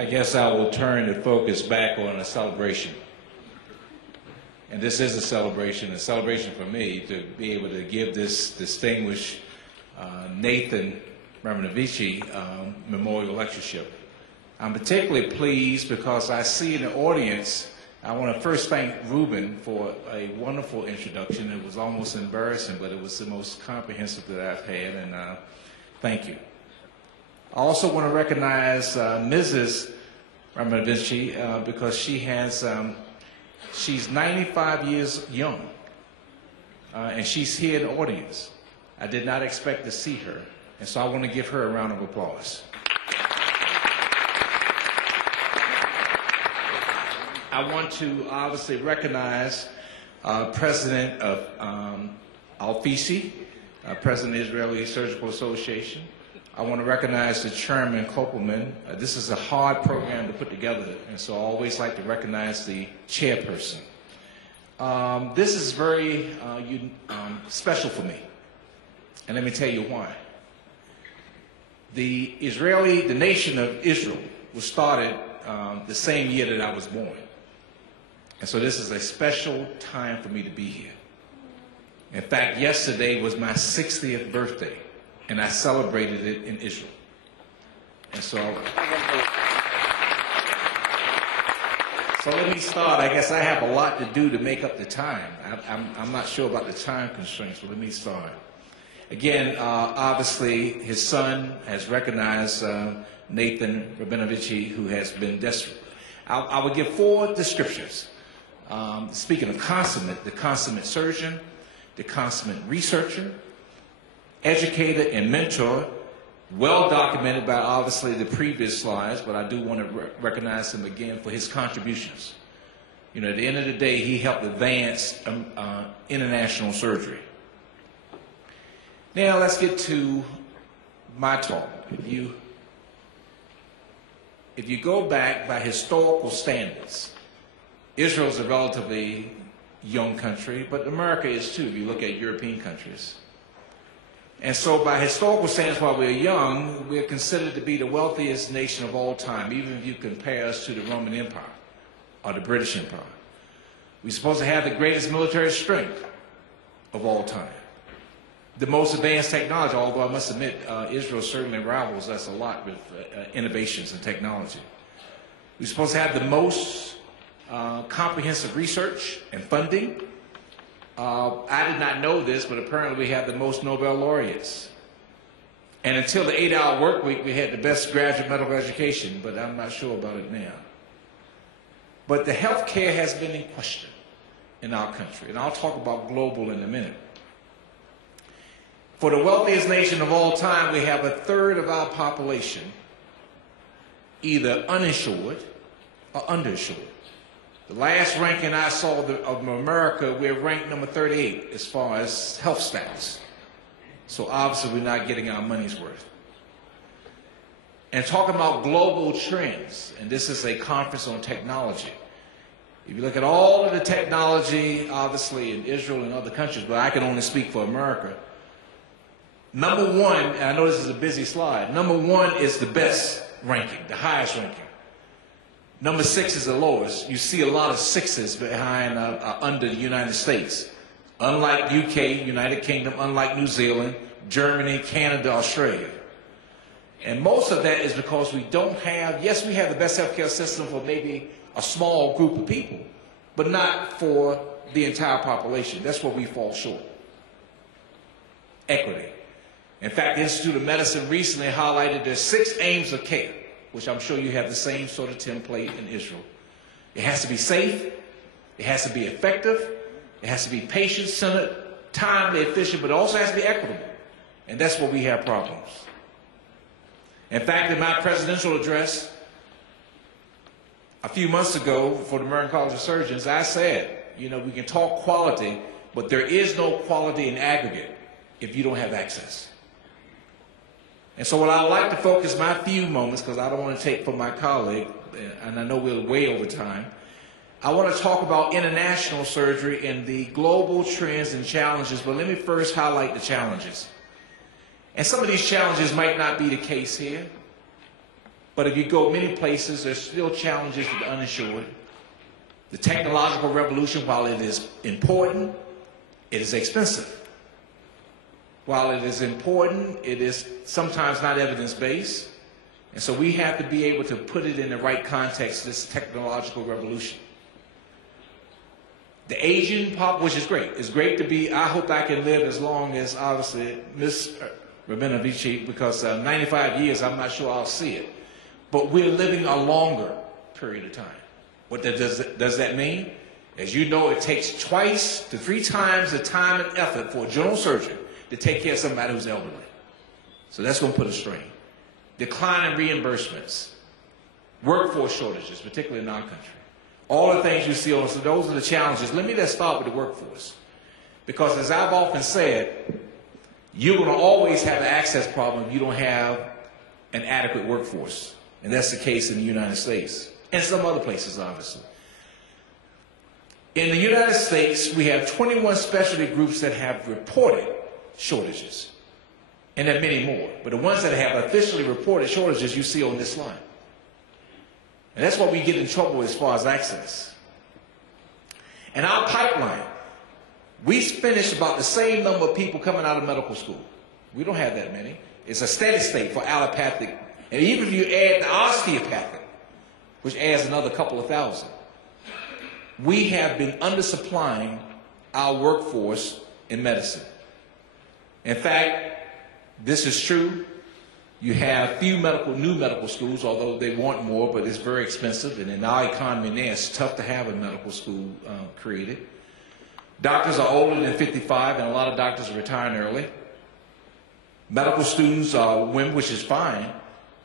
I guess I will turn the focus back on a celebration. And this is a celebration for me to be able to give this distinguished Nathan Ramanavici Memorial Lectureship. I'm particularly pleased because I see in the audience, I want to first thank Ruben for a wonderful introduction. It was almost embarrassing, but it was the most comprehensive that I've had, and thank you. I also want to recognize Mrs. Ramanavici because she's 95 years young, and she's here in the audience. I did not expect to see her, and so I want to give her a round of applause. I want to obviously recognize President of Al-Fisi, President of the Israeli Surgical Association. I want to recognize the Chairman Kopelman. This is a hard program to put together, and so I always like to recognize the chairperson. This is very special for me, and let me tell you why. The nation of Israel was started the same year that I was born. And so this is a special time for me to be here. In fact, yesterday was my 60th birthday, and I celebrated it in Israel. And so let me start. I guess I have a lot to do to make up the time. I'm not sure about the time constraints, but let me start. Again, obviously, his son has recognized Nathan Ramanavici, who has been desperate. I will give 4 descriptions. Speaking of consummate, the consummate surgeon, the consummate researcher, educator and mentor, well documented by obviously the previous slides, but I do want to recognize him again for his contributions. You know, at the end of the day, he helped advance international surgery. Now let's get to my talk. If you go back by historical standards, Israel is a relatively young country, but America is too, if you look at European countries. And so by historical standards, while we're young, we're considered to be the wealthiest nation of all time, even if you compare us to the Roman Empire or the British Empire. We're supposed to have the greatest military strength of all time. The most advanced technology, although I must admit, Israel certainly rivals us a lot with innovations and technology. We're supposed to have the most comprehensive research and funding. I did not know this, but apparently we have the most Nobel laureates. And until the 8-hour work week, we had the best graduate medical education, but I'm not sure about it now. But the health care has been in question in our country, and I'll talk about global in a minute. For the wealthiest nation of all time, we have 1/3 of our population either uninsured or underinsured. The last ranking I saw of America, we're ranked number 38 as far as health stats. So obviously we're not getting our money's worth. And talking about global trends, and this is a conference on technology. If you look at all of the technology, obviously in Israel and other countries, but I can only speak for America, number 1, and I know this is a busy slide, number 1 is the best ranking, the highest ranking. Number 6 is the lowest. You see a lot of 6s behind, under the United States. Unlike UK, United Kingdom, unlike New Zealand, Germany, Canada, Australia. And most of that is because we don't have, yes, we have the best healthcare system for maybe a small group of people, but not for the entire population. That's where we fall short. Equity. In fact, the Institute of Medicine recently highlighted their 6 aims of care, which I'm sure you have the same sort of template in Israel. It has to be safe, it has to be effective, it has to be patient-centered, timely, efficient, but it also has to be equitable. And that's where we have problems. In fact, in my presidential address a few months ago for the American College of Surgeons, I said, you know, we can talk quality, but there is no quality in aggregate if you don't have access. And so what I'd like to focus my few moments, because I don't want to take from my colleague, and I know we're way over time, I want to talk about international surgery and the global trends and challenges, but let me first highlight the challenges. And some of these challenges might not be the case here, But if you go many places, there's still challenges with the uninsured. The technological revolution, while it is important, it is expensive. While it is important, it is sometimes not evidence-based. And so we have to be able to put it in the right context, this technological revolution. The aging pop, which is great. It's great to be, I hope I can live as long as, obviously, Ms. Rabinovici, because 95 years, I'm not sure I'll see it. But we're living a longer period of time. What does that mean? As you know, it takes 2 to 3 times the time and effort for a general surgeon to take care of somebody who's elderly. So that's going to put a strain. Decline in reimbursements, workforce shortages, particularly in our country. All the things you see on, so those are the challenges. Let's start with the workforce. Because as I've often said, you're going to always have an access problem if you don't have an adequate workforce. And that's the case in the United States and some other places, obviously. In the United States, we have 21 specialty groups that have reported shortages. And there are many more. But the ones that have officially reported shortages you see on this slide. And that's why we get in trouble as far as access. And our pipeline, we finish about the same number of people coming out of medical school. We don't have that many. It's a steady state for allopathic. And even if you add the osteopathic, which adds another couple of thousand, we have been undersupplying our workforce in medicine. In fact, this is true. You have few new medical schools, although they want more, but it's very expensive. And in our economy now, it's tough to have a medical school created. Doctors are older than 55, and a lot of doctors are retiring early. Medical students are women, which is fine,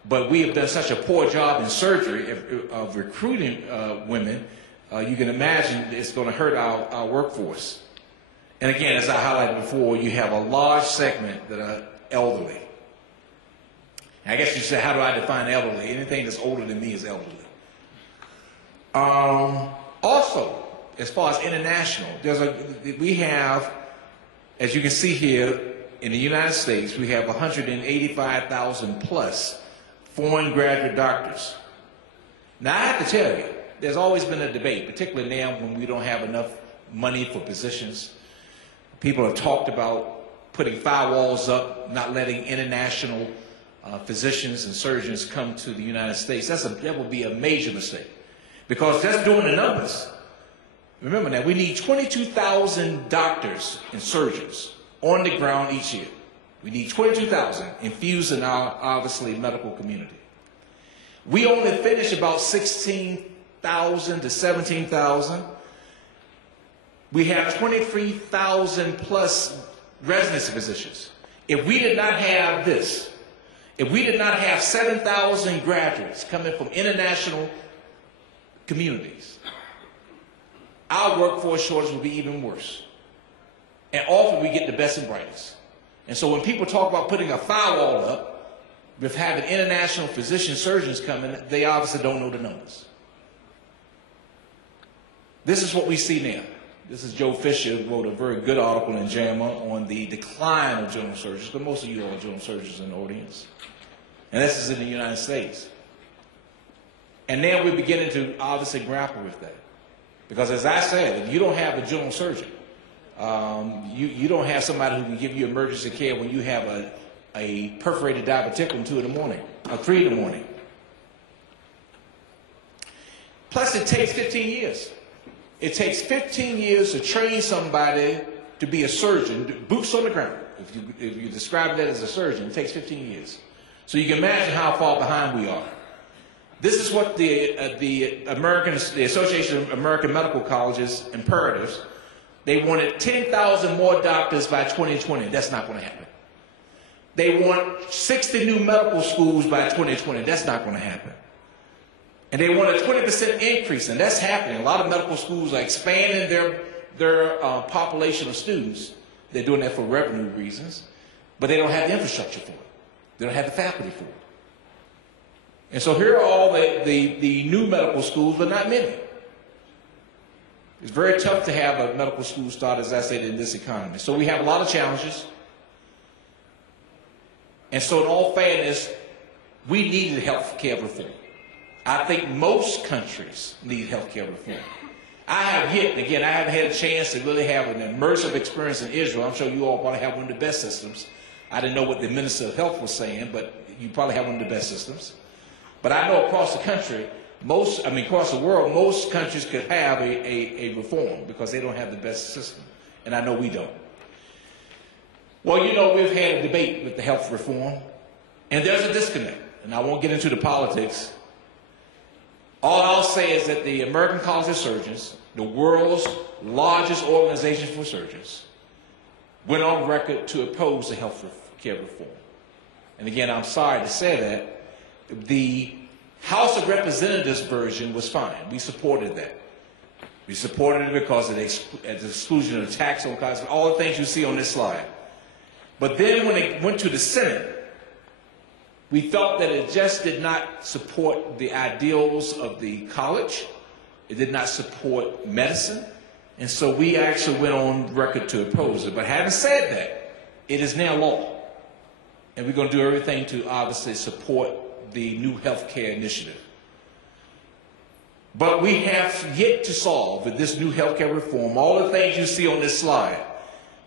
but we have done such a poor job in surgery of recruiting women. You can imagine it's going to hurt our workforce. And again, as I highlighted before, you have a large segment that are elderly. I guess you say, how do I define elderly? Anything that's older than me is elderly. Also, as far as international, we have, as you can see here, in the United States, we have 185,000 plus foreign graduate doctors. Now, I have to tell you, there's always been a debate, particularly now when we don't have enough money for positions. People have talked about putting firewalls up, not letting international physicians and surgeons come to the United States. That would be a major mistake. Because just doing the numbers, remember now, we need 22,000 doctors and surgeons on the ground each year. We need 22,000 infused in our, obviously, medical community. We only finish about 16,000 to 17,000. We have 23,000 plus residency physicians. If we did not have this, if we did not have 7,000 graduates coming from international communities, our workforce shortage would be even worse. And often we get the best and brightest. And so when people talk about putting a firewall up, with having international physician surgeons coming, they obviously don't know the numbers. This is what we see now. This is Joe Fisher, who wrote a very good article in JAMA on the decline of general surgeons, but most of you are general surgeons in the audience. And this is in the United States. And now we're beginning to obviously grapple with that. Because as I said, if you don't have a general surgeon, you don't have somebody who can give you emergency care when you have a perforated diverticulum 2 in the morning, or 3 in the morning. Plus it takes 15 years. It takes 15 years to train somebody to be a surgeon, boots on the ground. If you describe that as a surgeon, it takes 15 years. So you can imagine how far behind we are. This is what the Association of American Medical Colleges imperatives. They wanted 10,000 more doctors by 2020. That's not going to happen. They want 60 new medical schools by 2020. That's not going to happen. And they want a 20% increase, and that's happening. A lot of medical schools are expanding their population of students. They're doing that for revenue reasons, but they don't have the infrastructure for it. They don't have the faculty for it. And so here are all the new medical schools, but not many. It's very tough to have a medical school start, as I said, in this economy. So we have a lot of challenges. And so in all fairness, we needed health care reform. I think most countries need health care reform. I have yet, again, I haven't had a chance to really have an immersive experience in Israel. I'm sure you all probably have one of the best systems. I didn't know what the Minister of Health was saying, but you probably have one of the best systems. But I know across the country, across the world, most countries could have a reform because they don't have the best system. And I know we don't. Well, you know, we've had a debate with the health reform, and there's a disconnect. And I won't get into the politics. All I'll say is that the American College of Surgeons, the world's largest organization for surgeons, went on record to oppose the health care reform. And again, I'm sorry to say that. The House of Representatives version was fine. We supported that. We supported it because of the exclusion of the tax on cosmetics, all the things you see on this slide. But then when it went to the Senate, we felt that it just did not support the ideals of the college. It did not support medicine. And so we actually went on record to oppose it. But having said that, it is now law. And we're going to do everything to obviously support the new health care initiative. But we have yet to solve with this new health care reform all the things you see on this slide.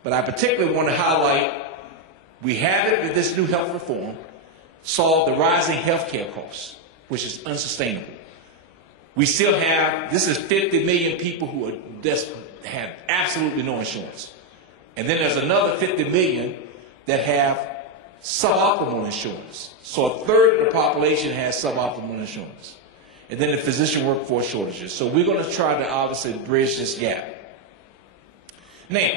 But I particularly want to highlight, we have it with this new health reform, solve the rising health care costs, which is unsustainable. We still have, this is 50 million people who have absolutely no insurance. And then there's another 50 million that have suboptimal insurance. So a third of the population has suboptimal insurance. And then the physician workforce shortages. So we're going to try to obviously bridge this gap. Now,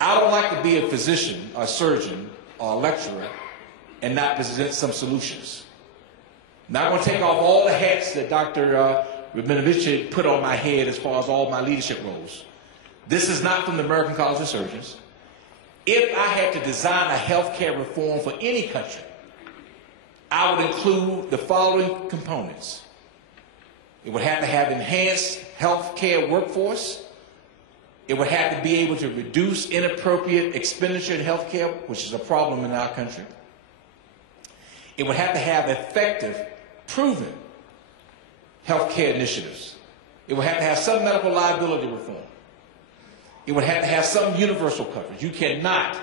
I don't like to be a physician, or a surgeon, or a lecturer, and not present some solutions. Now I'm going to take off all the hats that Dr. Rabinovich put on my head as far as all my leadership roles. This is not from the American College of Surgeons. If I had to design a health care reform for any country, I would include the following components. It would have to have enhanced health care workforce. It would have to be able to reduce inappropriate expenditure in health care, which is a problem in our country. It would have to have effective, proven health care initiatives. It would have to have some medical liability reform. It would have to have some universal coverage. You cannot,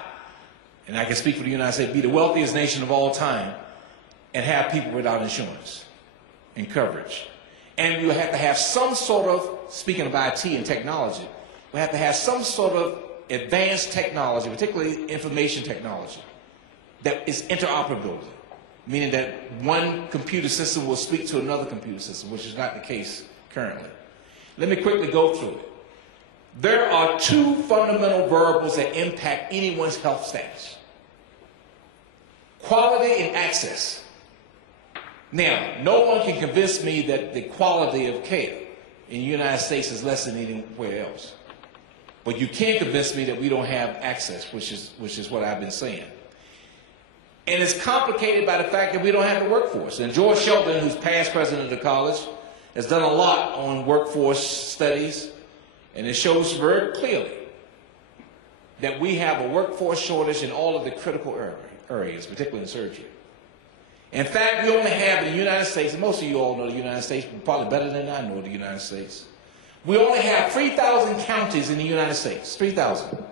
and I can speak for the United States, be the wealthiest nation of all time and have people without insurance and coverage. And you have to have some sort of, speaking of IT and technology, we have to have some sort of advanced technology, particularly information technology, that is interoperability, meaning that one computer system will speak to another computer system, which is not the case currently. Let me quickly go through it. There are two fundamental variables that impact anyone's health status: quality and access. Now, no one can convince me that the quality of care in the United States is less than anywhere else. But you can't convince me that we don't have access, which is what I've been saying. And it's complicated by the fact that we don't have the workforce. And George Shelton, who's past president of the college, has done a lot on workforce studies, and it shows very clearly that we have a workforce shortage in all of the critical areas, particularly in surgery. In fact, we only have in the United States, and most of you all know the United States, probably better than I know the United States. We only have 3,000 counties in the United States, 3,000.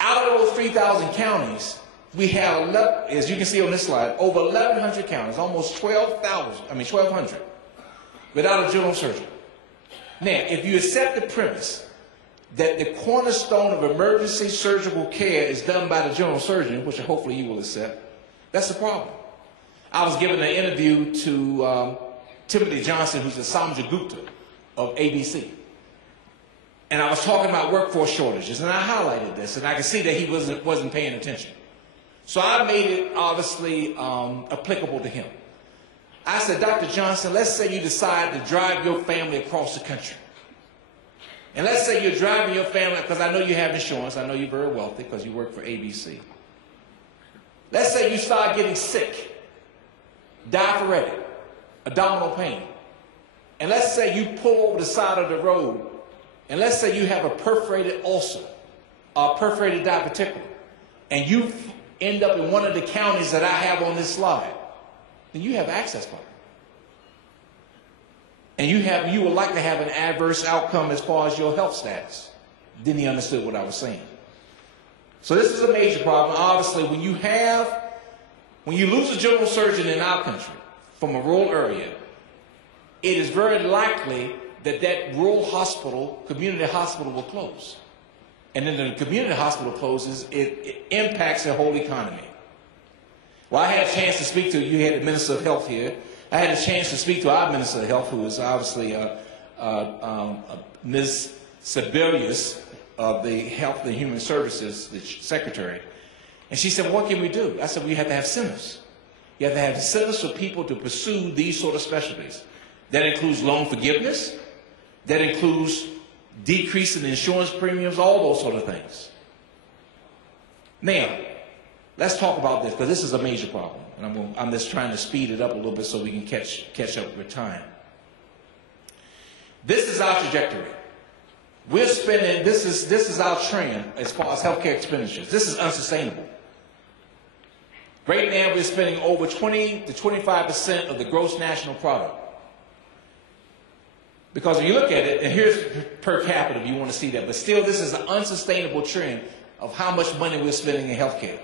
Out of those 3,000 counties, we have, as you can see on this slide, over 1,100 counties, almost 1,200, without a general surgeon. Now, if you accept the premise that the cornerstone of emergency surgical care is done by the general surgeon, which hopefully you will accept, that's the problem. I was giving an interview to Timothy Johnson, who's the Samja Gupta of ABC. And I was talking about workforce shortages, and I highlighted this, and I could see that he wasn't paying attention. So I made it obviously applicable to him. I said, Dr. Johnson, let's say you decide to drive your family across the country. And let's say you're driving your family, because I know you have insurance, I know you're very wealthy because you work for ABC. Let's say you start getting sick, diaphoretic, abdominal pain. And let's say you pull over the side of the road, and let's say you have a perforated ulcer, or perforated diverticulum, and you end up in one of the counties that I have on this slide, then you have access card. And you would like to have an adverse outcome as far as your health status. Then he understood what I was saying. So this is a major problem. Obviously, when you lose a general surgeon in our country from a rural area, it is very likely that that rural hospital, community hospital, will close. And then the community hospital closes, it impacts the whole economy. Well, I had a chance to speak to, you had the Minister of Health here. I had a chance to speak to our Minister of Health, who is obviously Ms. Sebelius of the Health and Human Services, the Secretary. And she said, what can we do? I said, we have to have centers. You have to have centers for people to pursue these sort of specialties. That includes loan forgiveness. That includes decreasing insurance premiums, all those sort of things. Now, let's talk about this, because this is a major problem. And I'm just trying to speed it up a little bit so we can catch up with time. This is our trajectory. We're spending, this is our trend as far as healthcare expenditures. This is unsustainable. Right now, we're spending over 20 to 25% of the gross national product. Because if you look at it, and here's per capita if you want to see that, but still this is an unsustainable trend of how much money we're spending in healthcare.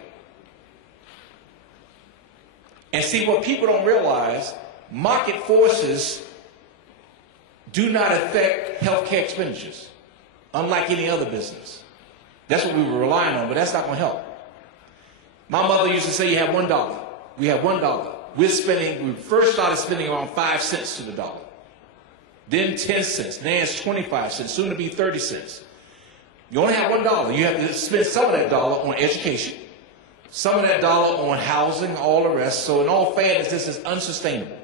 And see, what people don't realize, market forces do not affect healthcare expenditures, unlike any other business. That's what we were relying on, but that's not going to help. My mother used to say, you have $1. We have $1. We first started spending around 5 cents to the dollar. Then 10 cents. Now it's 25 cents, soon to be 30 cents. You only have $1. You have to spend some of that dollar on education, some of that dollar on housing, all the rest. So in all fairness, this is unsustainable.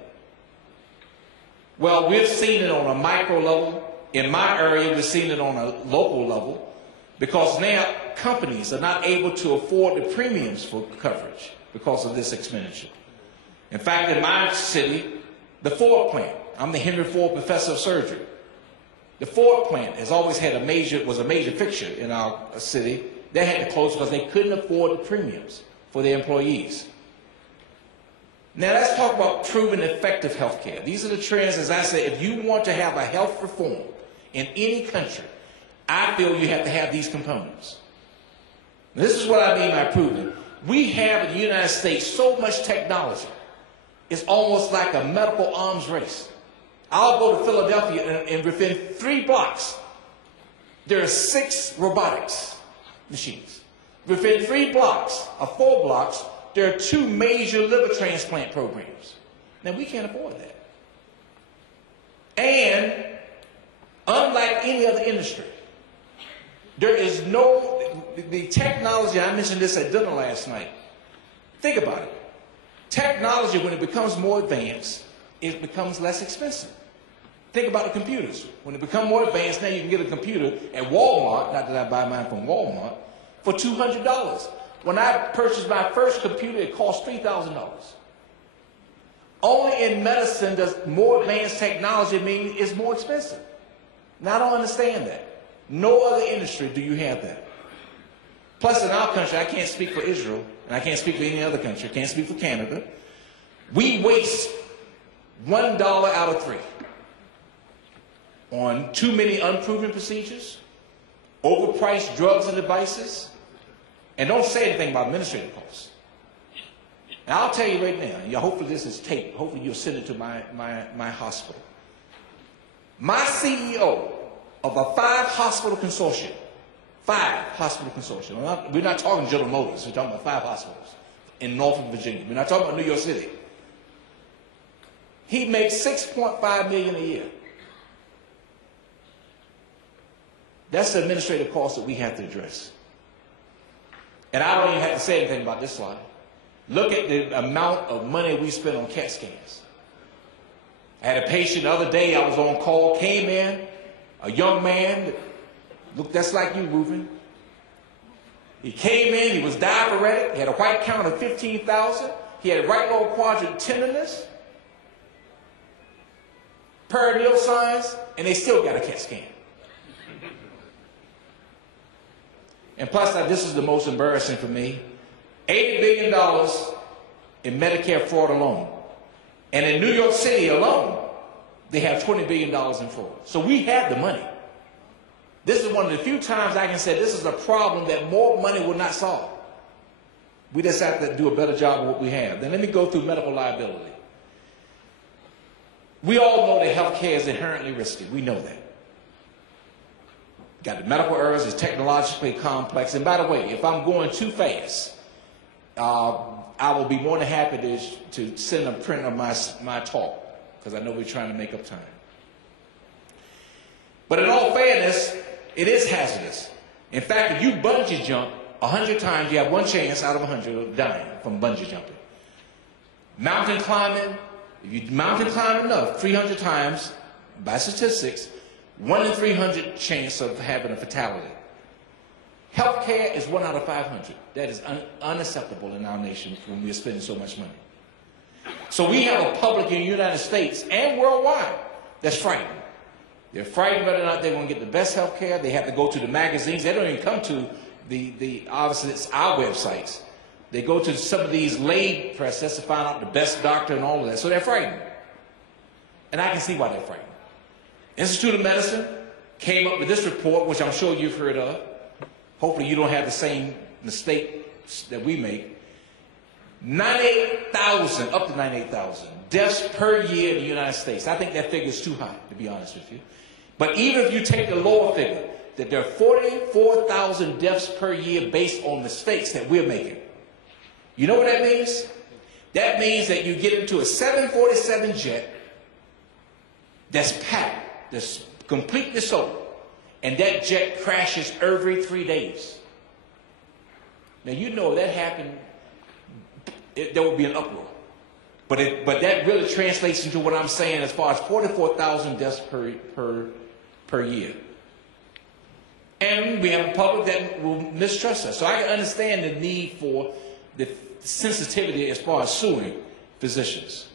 Well, we've seen it on a micro level. In my area, we've seen it on a local level, because now companies are not able to afford the premiums for coverage because of this expenditure. In fact, in my city, the Ford plant, I'm the Henry Ford Professor of Surgery. The Ford plant has always had was a major fixture in our city. They had to close because they couldn't afford the premiums for their employees. Now let's talk about proven effective health care. These are the trends, as I said, if you want to have a health reform in any country, I feel you have to have these components. Now, this is what I mean by proven. We have in the United States so much technology. It's almost like a medical arms race. I'll go to Philadelphia and within 3 blocks, there are 6 robotics machines. Within 3 blocks or 4 blocks, there are 2 major liver transplant programs. Now, we can't afford that. And unlike any other industry, there is the technology, I mentioned this at dinner last night. Think about it. Technology, when it becomes more advanced, it becomes less expensive. Think about the computers. When it becomes more advanced, now you can get a computer at Walmart, not that I buy mine from Walmart, for $200. When I purchased my first computer, it cost $3,000. Only in medicine does more advanced technology mean it's more expensive. Now, I don't understand that. No other industry do you have that. Plus, in our country, I can't speak for Israel, and I can't speak for any other country. I can't speak for Canada. We waste $1 out of 3 on too many unproven procedures, overpriced drugs and devices, and don't say anything about administrative costs. Now, I'll tell you right now, hopefully this is taped. Hopefully you'll send it to my hospital. My CEO of a 5-hospital consortium, 5-hospital consortium. We're not talking General Motors. We're talking about 5 hospitals in Norfolk, Virginia. We're not talking about New York City. He makes $6.5 million a year. That's the administrative cost that we have to address. And I don't even have to say anything about this slide. Look at the amount of money we spend on CAT scans. I had a patient the other day, I was on call, came in, a young man, looked just like you, Reuben. He came in, he was diabetic, he had a white count of 15,000, he had right lower quadrant tenderness, perineal signs, and they still got a CAT scan. And plus, this is the most embarrassing for me. $80 billion in Medicare fraud alone. And in New York City alone, they have $20 billion in fraud. So we have the money. This is one of the few times I can say this is a problem that more money will not solve. We just have to do a better job of what we have. Then let me go through medical liability. We all know that healthcare is inherently risky. We know that. Got the medical errors, it's technologically complex. And by the way, if I'm going too fast, I will be more than happy to send a print of my talk, because I know we're trying to make up time. But in all fairness, it is hazardous. In fact, if you bungee jump 100 times, you have one chance out of 100 of dying from bungee jumping. Mountain climbing, if you mountain climb enough, 300 times, by statistics, 1 in 300 chance of having a fatality. Healthcare is 1 out of 500. That is unacceptable in our nation when we are spending so much money. So we have a public in the United States and worldwide that's frightened. They're frightened whether or not they're going to get the best health care. They have to go to the magazines. They don't even come to obviously it's our websites. They go to some of these lay presses to find out the best doctor and all of that. So they're frightened. And I can see why they're frightened. Institute of Medicine came up with this report, which I'm sure you've heard of. Hopefully you don't have the same mistakes that we make. 98,000, up to 98,000 deaths per year in the United States. I think that figure is too high, to be honest with you. But even if you take the lower figure, that there are 44,000 deaths per year based on mistakes that we're making. You know what that means? That means that you get into a 747 jet that's packed, that's completely sold, and that jet crashes every 3 days. Now, you know that happened, there would be an uproar. But that really translates into what I'm saying as far as 44,000 deaths per year. And we have a public that will mistrust us. So I can understand the need for the sensitivity as far as suing physicians.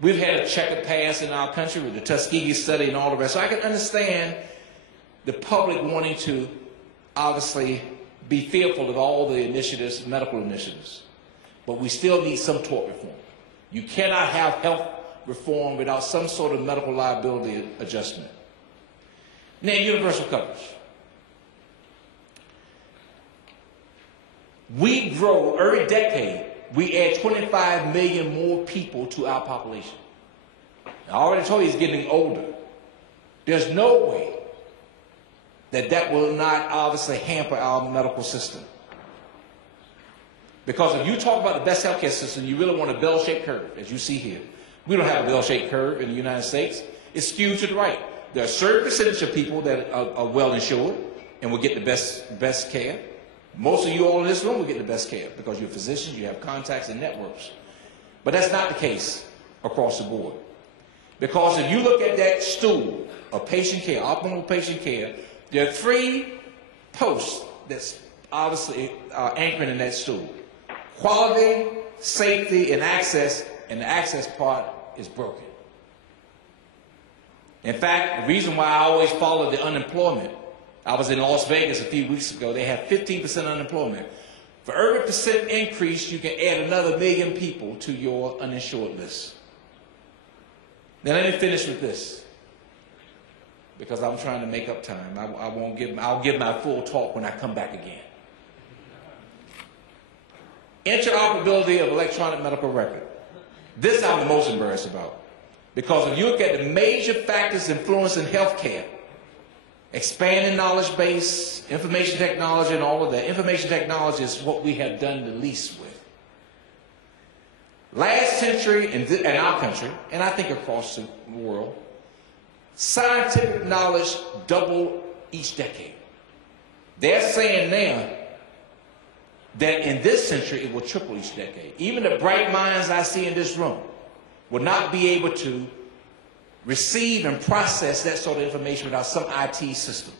We've had a checkered past in our country with the Tuskegee study and all the rest. So I can understand the public wanting to obviously be fearful of all the initiatives, medical initiatives. But we still need some tort reform. You cannot have health reform without some sort of medical liability adjustment. Now, universal coverage. We grow every decade. We add 25 million more people to our population. I already told you it's getting older. There's no way that will not obviously hamper our medical system. Because if you talk about the best healthcare system, you really want a bell-shaped curve, as you see here. We don't have a bell-shaped curve in the United States. It's skewed to the right. There are a certain percentage of people that are well insured and will get the best care. Most of you all in this room will get the best care because you're physicians, you have contacts and networks. But that's not the case across the board. Because if you look at that stool of patient care, optimal patient care, there are 3 posts that's obviously anchoring in that stool. Quality, safety, and the access part is broken. In fact, the reason why I always follow the unemployment, I was in Las Vegas a few weeks ago, they have 15% unemployment. For every percent increase, you can add another 1 million people to your uninsured list. Now let me finish with this, because I'm trying to make up time. I'll give my full talk when I come back again. Interoperability of electronic medical record. This I'm the most embarrassed about. Because if you look at the major factors influencing healthcare, expanding knowledge base, information technology, and all of that, information technology is what we have done the least with. Last century in our country, and I think across the world, scientific knowledge doubled each decade. They're saying now that in this century it will triple each decade. Even the bright minds I see in this room will not be able to receive and process that sort of information without some IT system.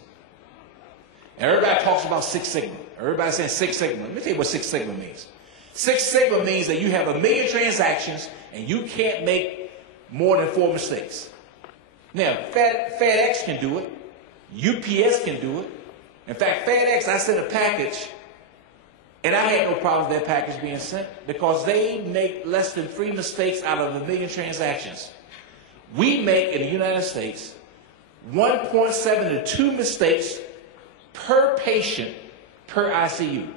And everybody talks about Six Sigma. Everybody's saying Six Sigma. Let me tell you what Six Sigma means. Six Sigma means that you have 1 million transactions and you can't make more than 4 mistakes. Now, FedEx can do it. UPS can do it. In fact, FedEx, I sent a package And I had no problem with their package being sent because they make less than 3 mistakes out of 1 million transactions. We make, in the United States, 1.7 to 2 mistakes per patient per ICU.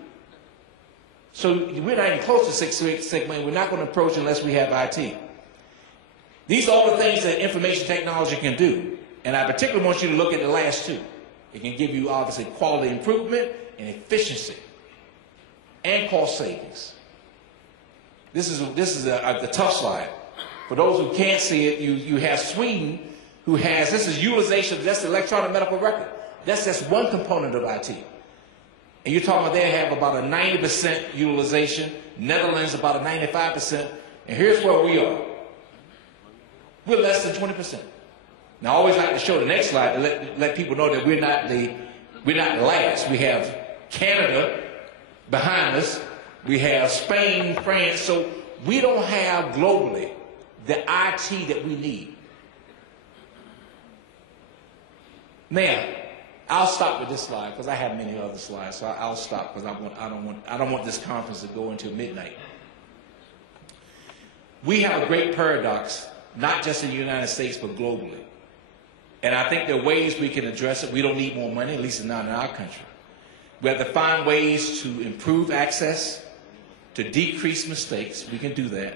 So we're not even close to 6 million. We're not going to approach unless we have IT. These are all the things that information technology can do. And I particularly want you to look at the last 2. It can give you, obviously, quality improvement and efficiency and cost savings. This is a tough slide. For those who can't see it, you have Sweden, who has, this is utilization, that's the electronic medical record. That's just one component of IT. And you're talking about they have about a 90% utilization, Netherlands about a 95%, and here's where we are. We're less than 20%. Now I always like to show the next slide to let people know that we're not last. We have Canada behind us. We have Spain, France, so we don't have globally the IT that we need. Now, I'll stop with this slide because I have many other slides, so I'll stop because I don't want this conference to go until midnight. We have a great paradox, not just in the United States, but globally. And I think there are ways we can address it. We don't need more money, at least not in our country. We have to find ways to improve access, to decrease mistakes. We can do that.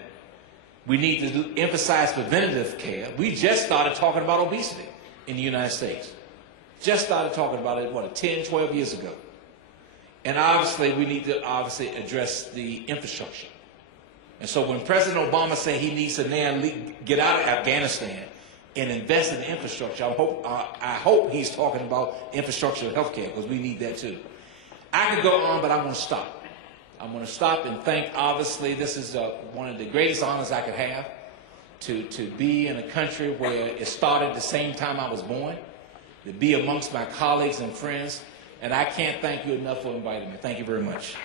We need to emphasize preventative care. We just started talking about obesity in the United States. Just started talking about it, 10, 12 years ago. And obviously, we need to address the infrastructure. And so when President Obama said he needs to now get out of Afghanistan and invest in the infrastructure, I hope he's talking about infrastructure and healthcare, because we need that too. I could go on, but I'm going to stop. I'm going to stop and thank, obviously, this is one of the greatest honors I could have, to be in a country where it started the same time I was born, to be amongst my colleagues and friends, and I can't thank you enough for inviting me. Thank you very much.